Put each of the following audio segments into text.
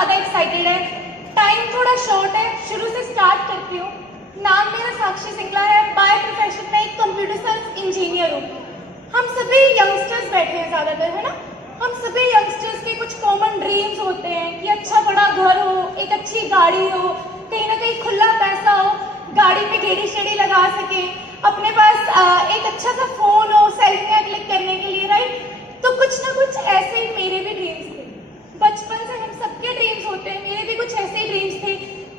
ज़्यादा एक्साइटेड है। टाइम थोड़ा शॉर्ट है, शुरू से स्टार्ट करती हूँ। नाम मेरा साक्षी सिंगला है। बाय प्रोफेशन में एक कंप्यूटर साइंस इंजीनियर हूँ। हम सभी यंगस्टर्स बैठे हैं ज़्यादातर, है ना। हम सभी यंगस्टर्स के कुछ कॉमन ड्रीम्स होते हैं कि अच्छा बड़ा घर हो, एक अच्छी गाड़ी हो, कहीं ना कहीं खुला पैसा हो, गाड़ी पे गेड़ी शेड़ी लगा सके, अपने पास एक अच्छा सा फोन हो सेल्फियाँ क्लिक करने के लिए, राइट। तो कुछ ना कुछ ऐसे ही मेरे भी ड्रीम्स थे। बचपन से हम सबके ड्रीम्स होते हैं, मेरे भी कुछ ऐसे ही ड्रीम्स थे।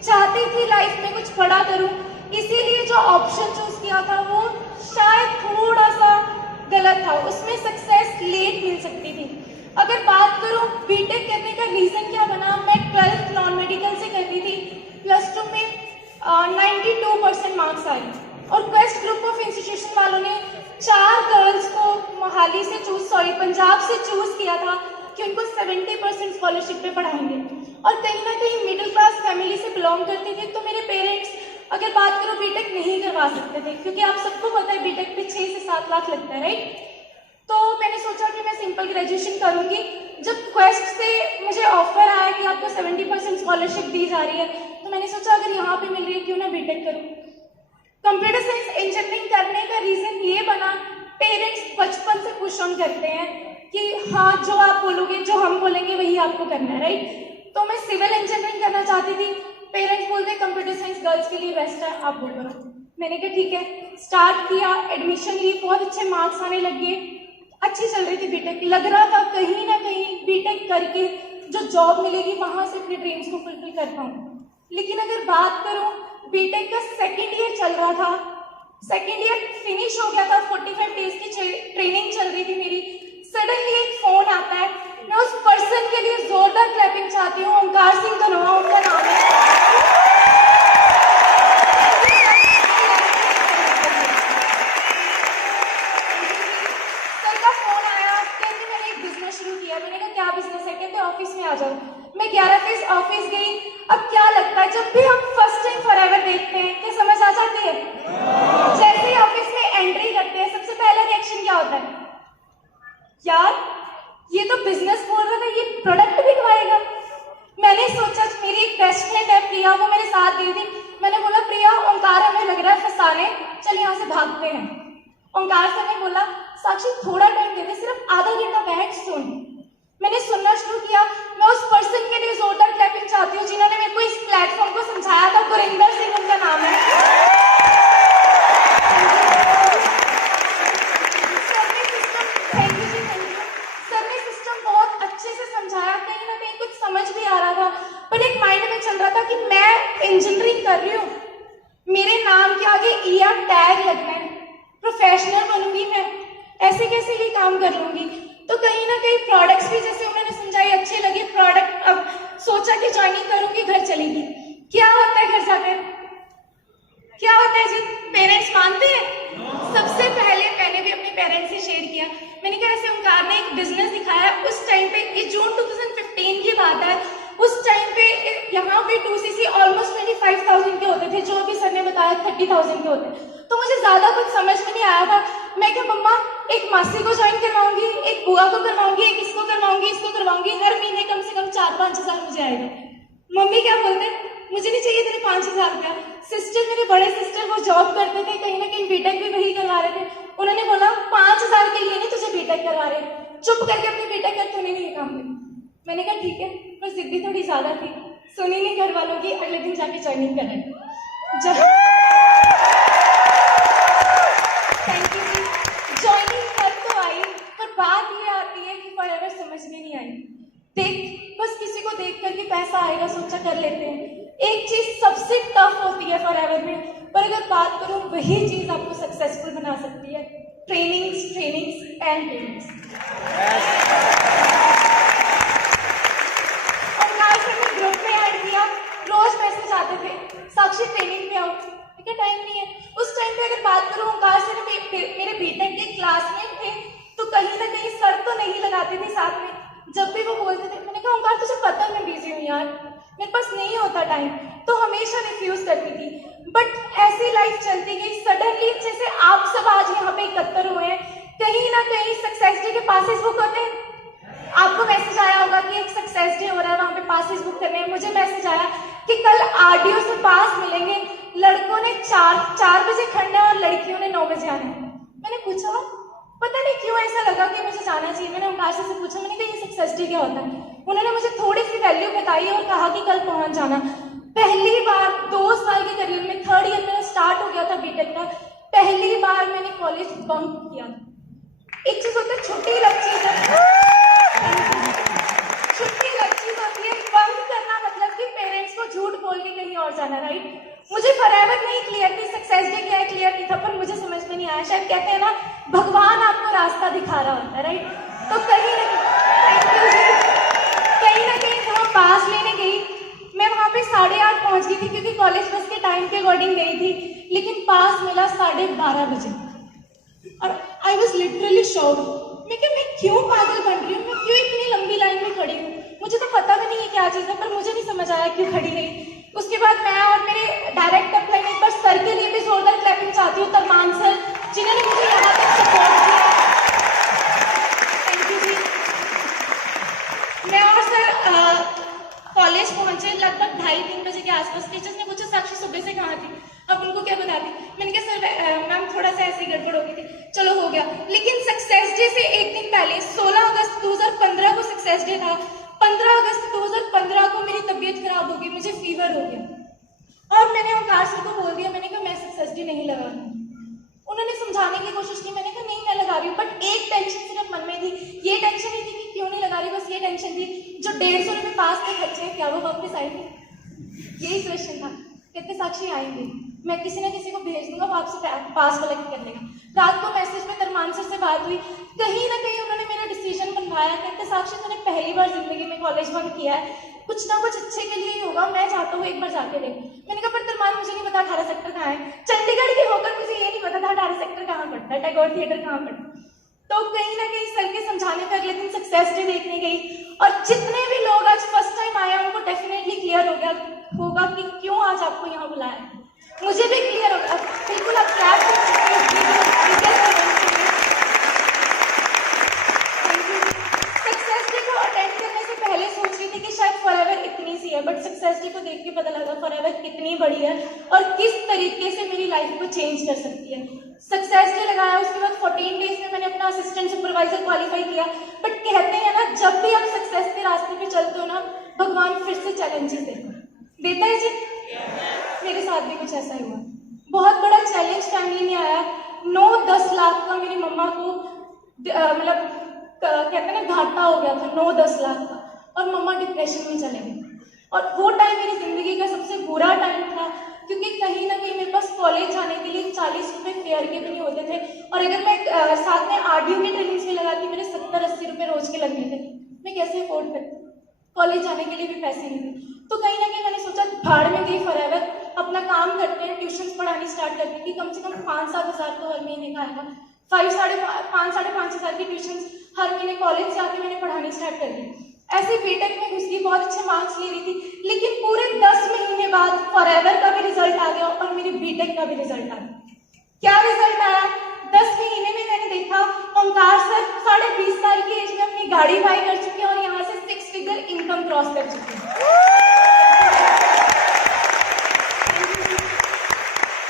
चाहती थी लाइफ में कुछ बड़ा करूं, इसीलिए जो ऑप्शन चूज किया था वो शायद थोड़ा सा गलत था, उसमें सक्सेस लेट मिल सकती थी। अगर बात करूं बीटेक करने का रीजन क्या बना, मैं 12th नॉन मेडिकल से कर रही थी। +2 में 92% मार्क्स आए और क्वेस्ट ग्रुप ऑफ इंस्टीट्यूशन वालों ने 4 गर्ल्स को मोहाली से पंजाब से चूज किया था कि उनको 70% स्कॉलरशिप पे पढ़ाएंगे। और कहीं ना कहीं मिडिल क्लास फैमिली से बिलोंग करती थी, तो मेरे पेरेंट्स अगर बात करो बीटेक नहीं करवा सकते थे, क्योंकि आप सबको पता है बीटेक पे 6 से 7 लाख लगता है, राइट। तो मैंने सोचा कि मैं सिंपल ग्रेजुएशन करूंगी। जब क्वेस्ट से मुझे ऑफर आया कि आपको 70% स्कॉलरशिप दी जा रही है, तो मैंने सोचा अगर यहाँ पे मिल रही है क्यों ना बीटेक करूँ। कंप्यूटर साइंस इंजीनियरिंग करने का रीजन ये बना, पेरेंट्स बचपन से पुश ऑन करते हैं कि हाँ जो आप बोलोगे, जो हम बोलेंगे वही आपको करना है, राइट। तो मैं सिविल इंजीनियरिंग करना चाहती थी। पेरेंट्स बोलते कंप्यूटर साइंस गर्ल्स के लिए बेस्ट है, आप बोल करो। मैंने कहा ठीक है, स्टार्ट किया, एडमिशन ली, बहुत अच्छे मार्क्स आने लगे, अच्छी चल रही थी बीटेक। लग रहा था कहीं ना कहीं बीटेक करके जो जॉब मिलेगी वहां से अपने ड्रीम्स को फुलफिल कर पाऊँ। लेकिन अगर बात करूं, बीटेक का 2nd ईयर चल रहा था, 2nd ईयर फिनिश हो गया था, 45 डेज की ट्रेनिंग चल रही थी मेरी। सडनली एक फोन आता है। मैं उस पर्सन के लिए जोरदार क्लैपिंग चाहती हूँ। ओंकार सिंह धनोआ उनका नाम है। सर का फोन आया, कहते मैंने एक बिजनेस शुरू किया। मैंने कहा क्या बिजनेस है? कहते ऑफिस में आ जाओ। मैं 11 फेज ऑफिस गई। अब क्या लगता है, जब भी हम फर्स्ट टाइम फॉरएवर देखते हैं क्या समझ आ जाती है? जैसे ही ऑफिस में एंट्री करते हैं सबसे पहला रिएक्शन क्या होता है? यार ये तो बिजनेस बोल रहा था, ये प्रोडक्ट बिकवाएगा। मैंने सोचा, मेरी एक बेस्ट फ्रेंड है प्रिया, वो मेरे साथ गई थी। मैंने बोला प्रिया ओंकार हमें लग रहा है फंसाने, चल यहाँ से भागते हैं। ओंकार सर ने बोला साक्षी थोड़ा टाइम दे दे, सिर्फ आधा घंटा बैठ सुन। मैंने सुनना शुरू किया। मैं उस पर्सन के लिए जोरदार क्लैपिंग चाहती हूँ जिन्होंने मेरे को इस प्लेटफॉर्म को समझाया था। गुरिंदर सिंह उनका नाम है। समझ भी आ रहा था, पर एक माइंड में चल रहा था कि मैं इंजीनियरिंग कर रही हूँ, मेरे नाम के आगे ईआर टैग लगना है, प्रोफेशनल बनूंगी मैं, ऐसे कैसे ये काम कर लूंगी। तो कहीं ना कहीं प्रोडक्ट्स भी जैसे उन्होंने समझाई अच्छे लगे प्रोडक्ट। अब सोचा कि ज्वाइनिंग करूंगी, घर चलेगी। क्या होता है घर जाकर? क्या होता है जी? पेरेंट्स मानते हैं? सबसे पहले मैंने भी अपने पेरेंट्स से शेयर किया। मैंने कहा ऐसे ओंकार ने एक बिजनेस दिखाया। उस टाइम पे, ये जून 2015 की बात है, उस टाइम पे यहाँ पे 2cc ऑलमोस्ट 25,000 के होते थे, जो अभी सर ने बताया 30,000 के होते। तो मुझे ज्यादा कुछ समझ में नहीं आया था। मैं क्या मम्मा एक मासी को ज्वाइन करवाऊंगी, एक बुआ को करवाऊंगी, एक इसको करवाऊंगी, इसको करवाऊंगी, हर महीने कम से कम 4-5 हजार मुझे आएगा। मम्मी क्या बोलते, मुझे नहीं चाहिए तेरे 5,000 रुपया। सिस्टर, मेरे बड़े सिस्टर, वो जॉब करते थे, कहीं ना कहीं बीटेक भी वही करवा रहे थे। उन्होंने बोला 5,000 के लिए नहीं तुझे बीटेक करवा रहे, चुप करके अपनी बीटेक कर, तूने नहीं ये काम किया। मैंने कहा ठीक है, पर जिद्दी थोड़ी ज्यादा थी, सुनी नहीं घर वालों की। अगले दिन जाके ज्वाइनिंग करें। Thank you ji. ज्वाइनिंग कर तो आई, पर बात ये आती है कि फॉरएवर समझ में नहीं आई। बस किसी को देख कर के पैसा आएगा सोचा कर लेते हैं। एक चीज सबसे टफ होती है फॉरएवर में, पर अगर बात करूं वही चीज आपको सक्सेसफुल बना सकती है। Trainings and trainings. और सर ने ग्रुप में ऐड किया, रोज मैसेज आते थे साक्षी ट्रेनिंग पे आओ। ठीक है, टाइम नहीं है। उस टाइम पे अगर बात करूं, ओंकार सर मेरे बीटेक के क्लासमेट थे, तो कहीं ना कहीं सर तो नहीं लगाते थे साथ में। जब भी वो बोलते थे, मैंने कहा ओंकार तुझे पता है मैं बिजी हूँ यार, मेरे पास नहीं होता टाइम, तो हमेशा रिफ्यूज करती थी। बट ऐसी लाइफ चलती गई। सडनली जैसे आप सब आज यहाँ पे एकत्र हुए हैं, कहीं ना कहीं सक्सेस डे के पासेस बुक होते हैं। आपको मैसेज आया होगा कि एक सक्सेस डे हो रहा है, वहां पे पासेस बुक करने आरडीओ से पास मिलेंगे, लड़कों ने 4 बजे खड़ना है और लड़कियों ने 9 बजे आना है। मैंने पूछा पता नहीं क्यों ऐसा लगा कि मुझे जाना चाहिए। मैंने ओंकार से पूछा, मैंने कहा ये सक्सेस डे क्या होता है? उन्होंने मुझे थोड़ी सी वैल्यू बताई और कहा कि कल पहुंच जाना। पहली बार 2 साल के करियर में 3rd ईयर मेरा स्टार्ट हो गया था बीटेक का, पहली बार मैंने कॉलेज बंक किया। एक चीज होती है छुट्टी लग चीज छुट्टी लग चीज होती है, बंक करना मतलब कि पेरेंट्स को झूठ बोल के कहीं और जाना, राइट? मुझे फॉरएवर नहीं क्लियर थी सक्सेस डे क्या है, क्लियर नहीं था, पर मुझे समझ में नहीं आया। शायद कहते हैं ना भगवान आपको रास्ता दिखा रहा होता है, राइट? तो कहीं ना कहीं वहाँ पास लेने गई, मैं वहाँ पे 8:30 पहुँच गई थी क्योंकि कॉलेज बस के टाइम के अकॉर्डिंग गई थी, लेकिन पास मिला 12:30 बजे। और आई वॉज लिटरली शॉक्ड। मैं क्यों पागल बन रही हूँ, मैं क्यों इतनी लंबी लाइन में खड़ी हूँ? मुझे तो पता भी नहीं है क्या चीज़ है, पर मुझे नहीं समझ आया क्यों खड़ी रही। उसके बाद मैं और मेरे डायरेक्ट अपलाइन एक बार सर के लिए भी जोरदार क्लैपिंग चाहती हूँ, तरमान सर, जिन्होंने मुझे यहाँ तक सपोर्ट किया। थैंक यू जी। मैं और सर कॉलेज पहुंचे लगभग 2:30-3 बजे के आसपास। टीचर्स ने पूछा साक्षी सुबह से कहाँ थी, अब उनको क्या बताती? मैंने कहा सर मैम थोड़ा सा ऐसी गड़बड़ हो गई थी, चलो हो गया। लेकिन सक्सेस डे से एक दिन पहले 16 अगस्त 2015 को सक्सेस डे था। 15 अगस्त 2015 को मेरी तबीयत खराब हो गई, मुझे फीवर हो गया और मैंने ओंकार सर को बोल दिया, मैंने कहा मैं सक्सेस डे नहीं लगा रही। उन्होंने समझाने की कोशिश की, मैंने कहा नहीं मैं लगा रही हूँ, बट एक टेंशन सिर्फ मन में थी। ये टेंशन नहीं थी कि क्यों नहीं लगा रही, बस ये टेंशन थी जो 150 रुपये पास के खर्चे हैं क्या वो वापस आएंगे, यही क्वेश्चन था। कहते साक्षी आएंगे, मैं किसी ना किसी को भेज दूंगा, वो आपसे पास कलेक्ट कर लेगा। रात को मैसेज में तरमान सर से बात हुई, कहीं ना कहीं उन्होंने मेरा डिसीजन बनवाया। कहते साक्षी तूने पहली बार जिंदगी में कॉलेज बंक किया है, कुछ ना कुछ अच्छे के लिए ही होगा, मैं चाहता हूँ एक बार जाके देख। मैंने कहा पर तरमान मुझे नहीं पता 18 सेक्टर कहाँ है, चंडीगढ़ के होकर मुझे ये नहीं पता था 18 सेक्टर कहाँ पड़ता है, टैगोर थिएटर कहाँ पड़ता है। तो कहीं ना कहीं सर के समझाने पर अगले दिन सक्सेस डे देखने गई और जितने भी लोग आज फर्स्ट टाइम आए उनको डेफिनेटली क्लियर हो गया होगा कि क्यों आज आपको यहाँ बुलाया। मुझे भी क्लियर होगा, बिल्कुल आप क्लैप कर सकते हैं। सक्सेस डे को अटेंड करने से पहले सोच रही थी कि शायद फॉरएवर इतनी सी है, बट सक्सेस डे को देख के पता लगा फॉरएवर कितनी बड़ी है और किस तरीके से मेरी लाइफ को चेंज कर सकती है। सक्सेस डे लगाया, उसके बाद 14 डेज में मैंने अपना असिस्टेंट सुपरवाइजर क्वालिफाई किया। बट कहते हैं ना जब भी आप सक्सेस के रास्ते पे चलते हो ना, भगवान फिर से चैलेंजेस देता है जी। मेरे साथ भी कुछ ऐसा ही हुआ। बहुत बड़ा चैलेंज फैमिली में आया, 9-10 लाख का मेरी मम्मा को मतलब कहते हैं ना घाटा हो गया था, 9-10 लाख का, और मम्मा डिप्रेशन में चले गए। और वो टाइम मेरी जिंदगी का सबसे बुरा टाइम था क्योंकि कहीं ना कहीं मेरे पास कॉलेज जाने के लिए 40 रुपये फेयर के भी नहीं होते थे, और अगर मैं साथ में आरडीओ की ट्रेनिंग्स में लगाती मेरे 70-80 रुपये रोज के लगने थे। मैं कैसे अफोर्ड करती, कॉलेज जाने के लिए भी पैसे नहीं थे। तो कहीं ना कहीं मैंने सोचा भाड़ में गई फॉरएवर, अपना काम करते हैं, ट्यूशन पढ़ानी स्टार्ट कर दी कि कम से कम 5-7 हज़ार तो हर महीने का आएगा। 5-5.5 हज़ार की ट्यूशन हर महीने कॉलेज से आके मैंने पढ़ानी स्टार्ट कर दी। ऐसे बीटेक में घुस गई, बहुत अच्छे मार्क्स ले रही थी, लेकिन पूरे 10 महीने बाद फॉरएवर का भी रिजल्ट आ गया और मेरे बीटेक का भी रिजल्ट आ गया। क्या रिजल्ट आया? 10 महीने में मैंने देखा ओंकार सर 20.5 साल की एज में अपनी गाड़ी बाई कर चुके हैं और यहाँ से 6 फिगर इनकम क्रॉस कर चुके हैं।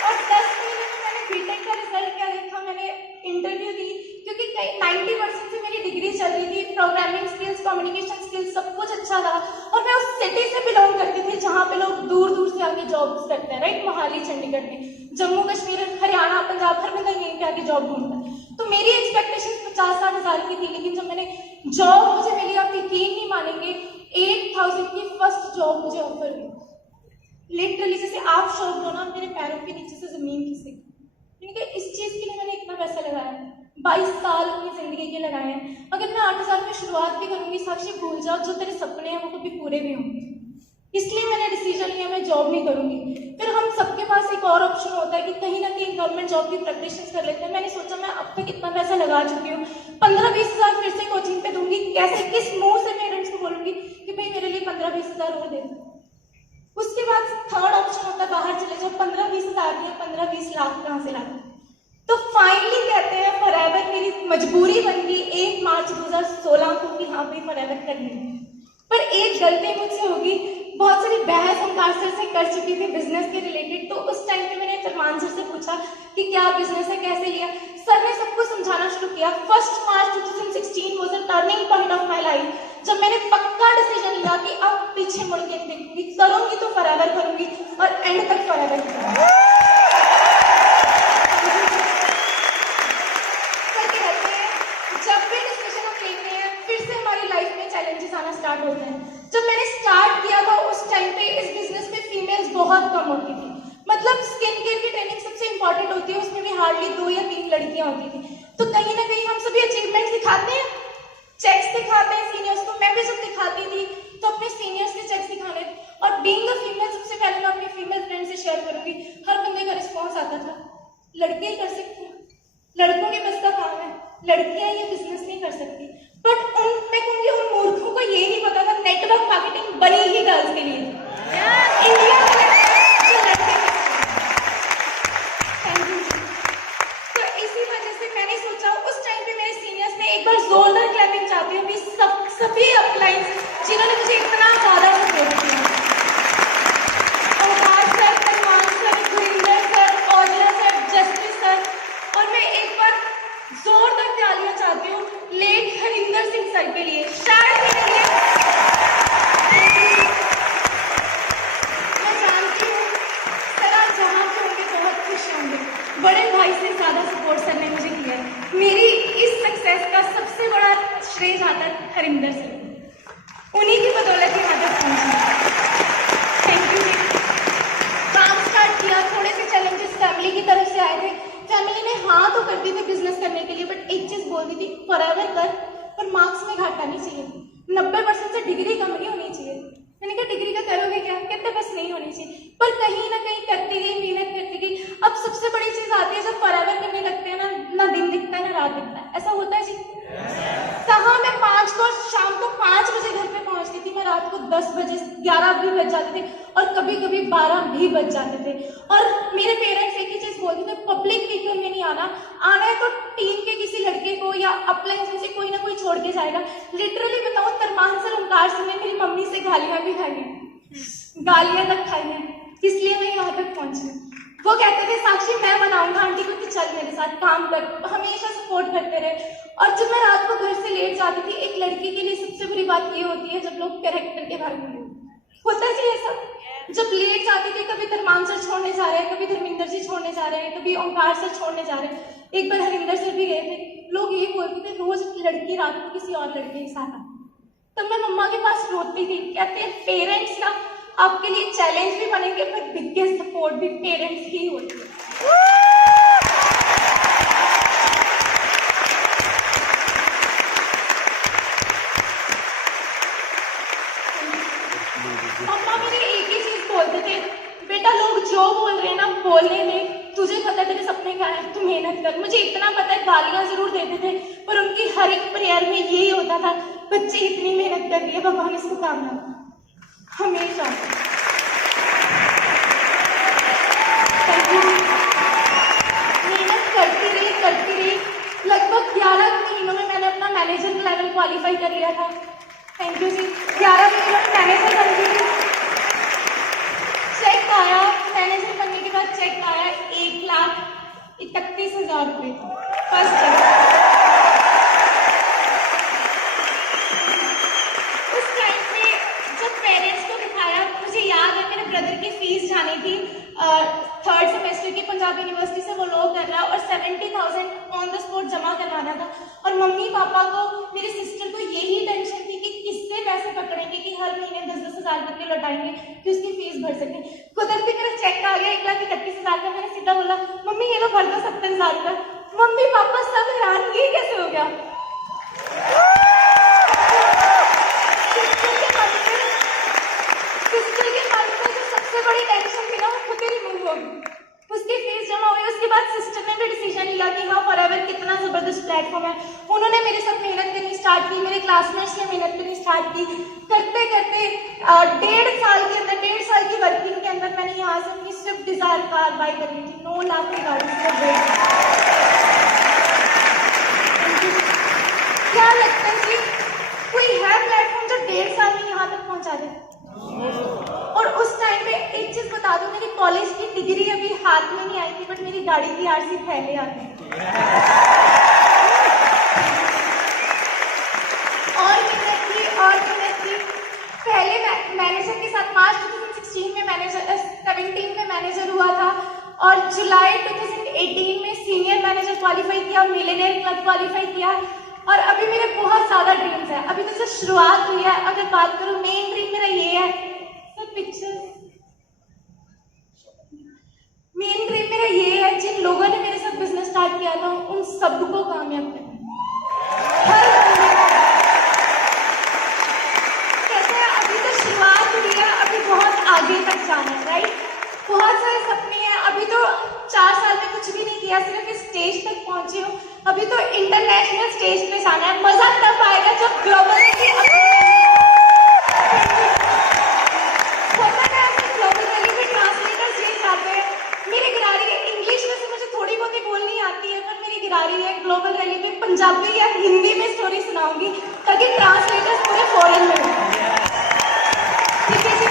और 10 महीने में मैंने बीटेक का रिजल्ट क्या देखा, मैंने इंटरव्यू दी क्योंकि 90% से मेरी डिग्री चल रही थी, प्रोग्रामिंग स्किल्स, कम्युनिकेशन स्किल्स सब कुछ अच्छा था। और मैं उस सिटी से बिलोंग करती थी जहाँ पे लोग दूर दूर से आके जॉब्स करते हैं, राइट? मोहाली, चंडीगढ़ में, जम्मू कश्मीर, हरियाणा, पंजाब, हर में कहीं यहीं पे आके जॉब ढूंढता है। तो मेरी एक्सपेक्टेशन 50-60 हज़ार की थी, लेकिन जब मैंने जॉब मुझे मिली, आप यकीन नहीं मानेंगे, 8,000 की फर्स्ट जॉब मुझे ऑफर हुई। लिटरली जैसे आप शॉक हो ना, मेरे पैरों के नीचे से जमीन खिसक गई। मैंने कहा इस चीज के लिए मैंने इतना पैसा लगाया, 22 साल अपनी जिंदगी के लगाए हैं, अगर मैं 8 हज़ार में शुरुआत भी करूंगी, साक्षी भूल जाओ जो तेरे सपने हैं वो कभी पूरे भी होंगे। इसलिए मैंने डिसीजन लिया मैं जॉब नहीं करूंगी। फिर हम सबके पास एक और ऑप्शन होता है कि कहीं ना कहीं गवर्नमेंट जॉब की प्रिपरेशन कर लेते हैं। मैंने सोचा मैं अब तक इतना पैसा लगा चुकी हूँ, 15-20 हज़ार फिर से कोचिंग पे दूंगी, कैसे किस मुंह से पेरेंट्स को बोलूंगी कि भाई मेरे लिए 15-20 हज़ार और दे दो। उसके बाद थर्ड ऑप्शन होता है बाहर चले जाओ, 15-20 हज़ार या 15-20 लाख कहाँ से लाते। तो फाइनली कहते हैं फॉरएवर मेरी मजबूरी बन गई 1 मार्च 2016 को कि हाँ भाई फॉरएवर करनी है। पर एक गलती मुझसे होगी, बहुत सारी बहस ओंकार सर से कर चुकी थी बिजनेस के रिलेटेड। तो उस टाइम पे मैंने सलमान सर से पूछा कि क्या बिजनेस है, कैसे लिया। सर ने सबको समझाना शुरू किया। 1 मार्च 2016 was a turning point of my life, जब मैंने पक्का डिसीजन लिया कि अब पीछे मुड़ के देखूंगी, करूंगी तो फॉरएवर करूंगी और एंड तक फॉरएवर करूंगी। जब भी डिसीजन हम लेते हैं फिर से हमारी लाइफ में चैलेंजेस आना स्टार्ट होते हैं। जब मैंने स्टार्ट किया था उस टाइम पे इस बिजनेस में फीमेल्स बहुत कम होती थी। मतलब स्किन केयर की ट्रेनिंग सबसे इंपॉर्टेंट होती है, उसमें भी हार्डली 2 या 3 लड़कियां होती थी। तो कहीं ना कहीं हम सभी अचीवमेंट्स दिखाते हैं, चेक्स दिखाते हैं सीनियर्स को। मैं भी जब दिखाती थी तो अपने सीनियर्स के चेक्स दिखाने, और बीइंग अ फीमेल सबसे पहले मैं अपनी फीमेल फ्रेंड से शेयर करूंगी, हर बंदे का रिस्पॉन्स आता था, लड़के ही कर सकते हैं, लड़कों के बस का काम है, लड़कियां ये बिजनेस नहीं कर सकती। बट मैं कहूंगी उन मूर्खों को ये नहीं पता था नेटवर्क मार्केटिंग बनी ही गर्ल्स के लिए। इंडिया में जो लड़के, थैंक यू। तो इसी वजह से मैंने सोचा, उस टाइम पे मेरे सीनियर्स ने, एक बार जोरदार क्लैपिंग चाहती हूँ कि सभी अपलाइन जिन्होंने मुझे इतना ज्यादा सपोर्ट किया, Onkar sir, Salman sir, Gurinder sir, Aujla sir, justice sir, और मैं एक बार जोरदार तालियां चाहती हूँ लेट हरिंदर सिंह सर के लिए। शायद मेरे लिए, मैं जानती हूँ सर आप जहाँ पे होंगे बहुत खुश होंगे, बड़े भाई से ज्यादा सपोर्ट सर ने मुझे किया है। मेरी इस सक्सेस का सबसे बड़ा श्रेय जाता है हरिंदर सर, उन्हीं की बदौलत यहाँ तक पहुंची। Thank you. काम स्टार्ट किया, थोड़े से चैलेंजेस फैमिली की तरफ से आए थे। फैमिली ने हाँ तो कर दी थी बिजनेस करने के लिए, बट एक चीज बोल दी थी, फॉरएवर कर पर मार्क्स में घाटा नहीं चाहिए, 90% से डिग्री कम नहीं होनी चाहिए। मैंने कहा डिग्री का करोगे क्या, कहते बस नहीं होनी चाहिए। पर कहीं ना कहीं करती गई, मेहनत करती गई। अब सबसे बड़ी चीज आती है, जब फॉरएवर करने लगते हैं ना दिन दिखता है ना रात दिखता है। ऐसा होता है जी? कहाँ मैं 5 को शाम को 5 बजे घर पे पहुंचती थी, मैं रात को 10 बजे 11 भी बज जाते थे, और कभी कभी 12 भी बज जाते थे। और मेरे पेरेंट्स एक ही चीज बोलते थे, पब्लिक व्हीकल में नहीं आना, आना है तो टीम के किसी लड़के को या अपलाइन में से कोई ना कोई छोड़ के जाएगा। लिटरली बताओ, तरमान सर, ओंकार सर ने मेरी मम्मी से गालियां भी खाई हैं, गालियां तक खाई हैं, इसलिए मैं यहाँ तक पहुंची। वो कहते थे साक्षी मैं बनाऊंगा आंटी को, कि चल मेरे साथ काम कर, हमेशा सपोर्ट करते रहे। और जब मैं रात को घर से लेट जाती थी, एक लड़की के लिए सबसे बुरी बात ये होती है जब लोग कैरेक्टर के बारे में होता है ये सब। जब लेट जाती थी, कभी धर्मान सर छोड़ने जा रहे हैं, कभी धर्मिंदर जी छोड़ने जा रहे हैं, कभी ओंकार सर छोड़ने जा रहे हैं, एक बार हरिंदर सर भी गए थे। लोग ये बोलते थे रोज लड़की रात को किसी और लड़के के साथ आती। तब मैं मम्मा के पास रोती थी, कहते हैं पेरेंट्स ना आपके लिए चैलेंज भी बनेंगे, पर बिगेस्ट सपोर्ट भी पेरेंट्स ही होते हैं। मम्मा मुझे एक ही चीज बोलते थे, बेटा लोग जो बोल रहे हैं ना बोलने में, तुझे पता है तेरे सपने क्या है, तू मेहनत कर। मुझे इतना पता है गालियां जरूर देते थे, पर उनकी हर एक प्रेयर में यही होता था, बच्चे इतनी मेहनत कर रही है, भगवान इसको कामयाब हमेशा। मेहनत करती रही। लगभग 11 महीनों में मैंने अपना मैनेजर लेवल क्वालिफाई कर लिया था। थैंक यू जी। 11 महीनों में मैनेजर बन गई। चेक आया, मैनेजर बनने के बाद चेक आया 1,31,000 रुपये फर्स्ट चेक। उस टाइम पे जब पेरेंट्स को दिखाया, मुझे याद है मेरे ब्रदर की फीस जानी थी 3rd सेमेस्टर की पंजाब यूनिवर्सिटी से, वो लॉ कर रहा है, और 70,000 ऑन द स्पॉट जमा करवाना था। और मम्मी पापा को, मेरी सिस्टर को यही टेंशन थी कि किससे पैसे पकड़ेंगे कि हर महीने 10-10 हज़ार करके लौटाएंगे कि उसकी फीस भर सकें। कुदरती मेरा चेक आ गया 1,31,000 का। मैंने सीधा बोला मम्मी ये लो भर दो 70,000 का। मम्मी पापा सब हैरान, ये कैसे हो गया। सिस्टर के मन में जो सबसे बड़ी टेंशन थी ना, वो खुद ही रिमूव हो गई। उसकी फीस जमा हुई। उसके बाद सिस्टर ने भी डिसीजन लिया कि हाँ फॉरएवर कितना जबरदस्त प्लेटफॉर्म है। उन्होंने मेरे साथ मेहनत करनी स्टार्ट की, मेरे क्लासमेट्स ने मेहनत करनी स्टार्ट की। करते करते 1.5 साल के अंदर, 1.5 साल की वर्किंग के अंदर मैंने यहाँ से अपनी स्विफ्ट डिजायर कार बाई कर ली थी। 9 लाख की गाड़ी से। क्या लगता है जी कोई है प्लेटफॉर्म जो 1.5 साल में यहाँ तक पहुँचा दे? बता दूं, मेरी कॉलेज की डिग्री अभी हाथ में नहीं आई थी, बट मेरी गाड़ी की आरसी पहले आ गई। और मेहनत की पहले मैनेजर के साथ मार्च 2016 में मैनेजर 17 में मैनेजर हुआ था, और जुलाई 2018 में सीनियर मैनेजर क्वालिफाई किया, मिलियनेयर क्लब क्वालिफाई किया, और अभी मेरे बहुत ज्यादा ड्रीम्स है। अभी तो सिर्फ शुरुआत हुई है। अगर बात करूं, मेन ड्रीम मेरा ये है सर, मेन ड्रीम मेरा ये है, जिन लोगों ने मेरे साथ बिजनेस स्टार्ट किया था उन सबको कामयाब करना। हर कैसे अभी तो शुरुआत हुई है, अभी बहुत आगे तक जाना है, राइट? बहुत सारे सपने हैं। अभी तो 4 साल में कुछ भी नहीं किया, सिर्फ इस स्टेज तक पहुंची हूँ। अभी तो इंटरनेशनल स्टेज पे जाना है। मजा तब आएगा जब ग्लोबल ग्लोबल रैली में पंजाबी या हिंदी में स्टोरी सुनाऊंगी, ताकि ट्रांसलेटर्स पूरे फॉरेन में हो। ठीक है जी,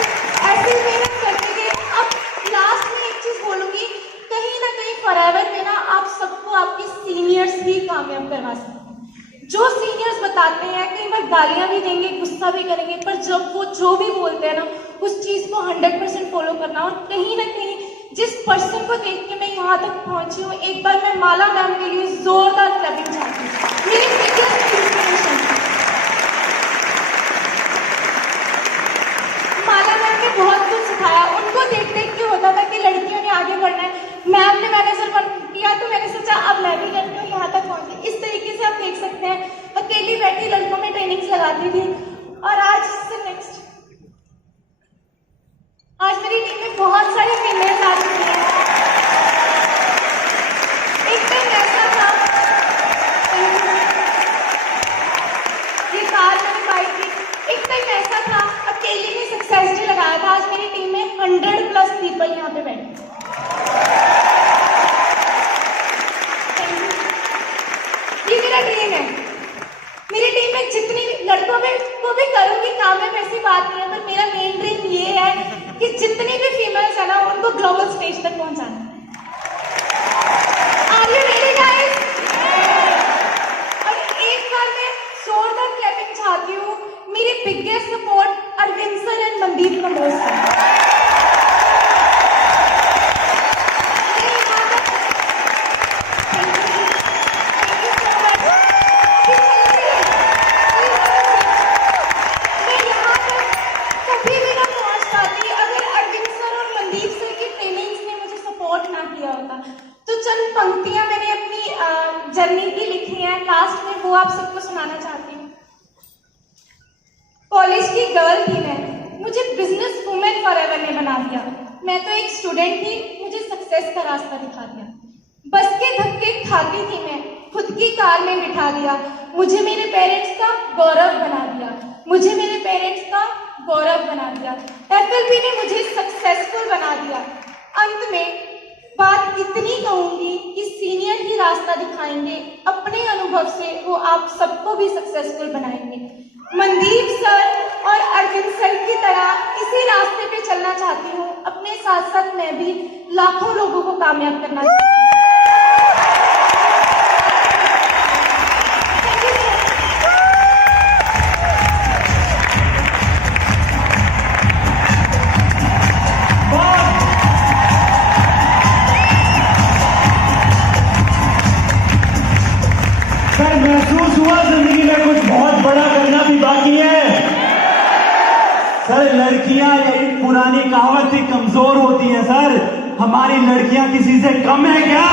ऐसे ही मेहनत करते गए। अब लास्ट में एक चीज बोलूंगी, कहीं ना कहीं फॉरएवर में ना आप सबको आपके सीनियर्स ही कामयाब करवा सकते हैं। जो सीनियर्स बताते हैं, कई बार गालियां भी देंगे, गुस्सा भी करेंगे, पर जब वो जो भी बोलते हैं ना, उस चीज को 100% फॉलो करना। और कहीं ना कहीं जिस पर्सन को देख के मैं यहाँ तक पहुंची हूँ, एक बार मैं माला मैम के लिए जोरदार क्लैपिंग चाहती हूँ। मेरी बिगेस्ट इंस्पिरेशन माला मैम ने बहुत कुछ सिखाया। उनको देख देख के होता था कि लड़कियों ने आगे बढ़ना है। मैम ने मैनेजर बन किया तो मैंने सोचा अब मैं भी करती हूँ, यहाँ तक पहुंची। इस तरीके से आप देख सकते हैं, अकेली बैठी लड़कों में ट्रेनिंग्स लगाती थी, और आज से नेक्स्ट आज मेरी टीम में बहुत सारी फीमेल्स आ चुकी हैं। एक टाइम ऐसा था, ये कार मैंने बाई थी। एक टाइम ऐसा था, अकेली ने सक्सेस डे लगाया था। आज मेरी टीम में 100+ पीपल यहाँ पे बैठे। ये मेरा ड्रीम है। मेरी टीम में जितनी लड़कों में को भी करूंगी काम में, वैसी बात नहीं है, पर मेरा मेन ड्रीम ये है कि जितनी भी फीमेल्स है ना, उनको ग्लोबल स्टेज तक पहुंचाना। Are you ready guys? और एक बार मैं जोरदार क्लैपिंग चाहती हूँ मेरी biggest support Arvind sir and Mandeep Kamboj sir. तो चंद पंक्तियां मैंने अपनी जर्नी की लिखी हैं, लास्ट में वो आप सबको सुनाना चाहती हूँ। कॉलेज की गर्ल थी मैं, मुझे बिजनेस वुमेन फॉरएवर ने बना दिया। मैं तो एक स्टूडेंट थी, मुझे सक्सेस का रास्ता दिखा दिया। बस के धक्के खाती थी मैं, खुद की कार में बिठा दिया। मुझे मेरे पेरेंट्स का गौरव बना दिया, मुझे मेरे पेरेंट्स का गौरव बना दिया। FLP ने मुझे सक्सेसफुल बना दिया। अंत में बात इतनी कहूंगी कि सीनियर ही रास्ता दिखाएंगे, अपने अनुभव से वो आप सबको भी सक्सेसफुल बनाएंगे। मनदीप सर और अरविंद सर की तरह इसी रास्ते पे चलना चाहती हूँ। अपने साथ साथ मैं भी लाखों लोगों को कामयाब करना चाहती हूँ। महसूस हुआ जिंदगी में कुछ बहुत बड़ा करना भी बाकी है। सर, लड़कियां यही पुरानी कहावत थी, कमजोर होती है। सर, हमारी लड़कियां किसी से कम है क्या?